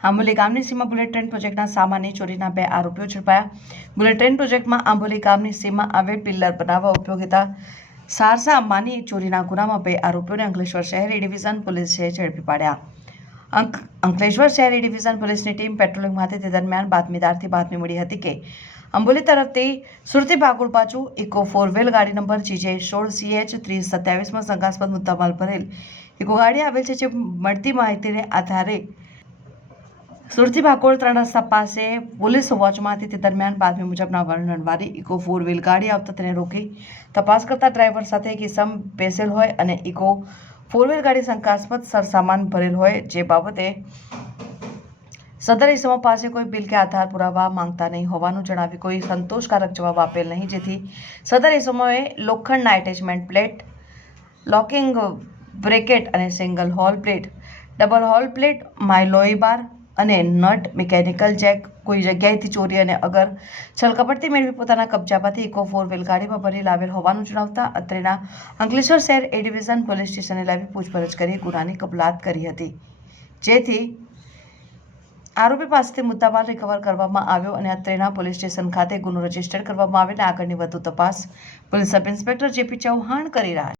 આંબોલી ગામની સીમા bullet train પ્રોજેક્ટના સામાન્ય ચોરીના બે આરોપીઓ ઝડપાયા. બુલેટ ટ્રેન પ્રોજેક્ટમાં આંબોલી ગામની સીમા આવેલ પિલ્લર બનાવવા ઉપયોગિતા સારસા અંબાની ચોરીના ગુનામાં બે આરોપીઓને અંકલેશ્વર શહેરી ડિવિઝન પોલીસે ઝડપી પાડ્યા. અંક, અંકલેશ્વર શહેરી ડિવિઝન પોલીસની ટીમ પેટ્રોલિંગમાં હતી તે દરમિયાન બાતમીદારથી બાતમી મળી હતી કે અંબોલી તરફથી સુરતી ભાગોળ બાજુ ઇકો ફોર વ્હીલ ગાડી નંબર જીજે સોળ સીએચ ત્રીસ સત્યાવીસમાં શંકાસ્પદ મુદ્દામાલ ભરેલ. ઇકો ગાડી આવેલ છે જે મળતી માહિતીને આધારે સુરતી ભાકોર ત્રણ રસ્તા પાસે પોલીસ વોચમાંથી તે દરમિયાન બાતમી મુજબના વર્ણનવાળી ઇકો ફોર વ્હીલ ગાડી આવતા તેને રોકી તપાસ કરતા ડ્રાઈવર સાથે એક ઇસમ બેસેલ હોય અને ઇકો ફોર વ્હીલ ગાડી શંકાસ્પદ સરસામાન ભરેલ હોય જે બાબતે સદર ઇસમો પાસે કોઈ બિલ કે આધાર પુરાવા માંગતા નહીં હોવાનું જણાવી કોઈ સંતોષકારક જવાબ આપેલ નહીં. જેથી સદર ઇસમોએ લોખંડના એટેચમેન્ટ પ્લેટ, લોકિંગ બ્રેકેટ અને single hole plate, double hole plate માઇલોઈ bar અને નટ મિકેનિકલ જેક કોઈ જગ્યાએથી ચોરી અને અગર છલકપટથી મેળવી પોતાના કબજામાંથી ઇકો ફોર વ્હીલ ગાડીમાં ભરી લાવેલ હોવાનું જણાવતા અત્રેના અંકલેશ્વર શહેર એ ડિવિઝન પોલીસ સ્ટેશને લાવી પૂછપરછ કરી ગુનાની કબલાત કરી હતી. જેથી આરોપી પાસેથી મુદ્દામાલ રિકવર કરવામાં આવ્યો અને અત્રેના પોલીસ સ્ટેશન ખાતે ગુનો રજિસ્ટર કરવામાં આવેલ. આગળની વધુ તપાસ police sub inspector JP Chauhan કરી રહ્યા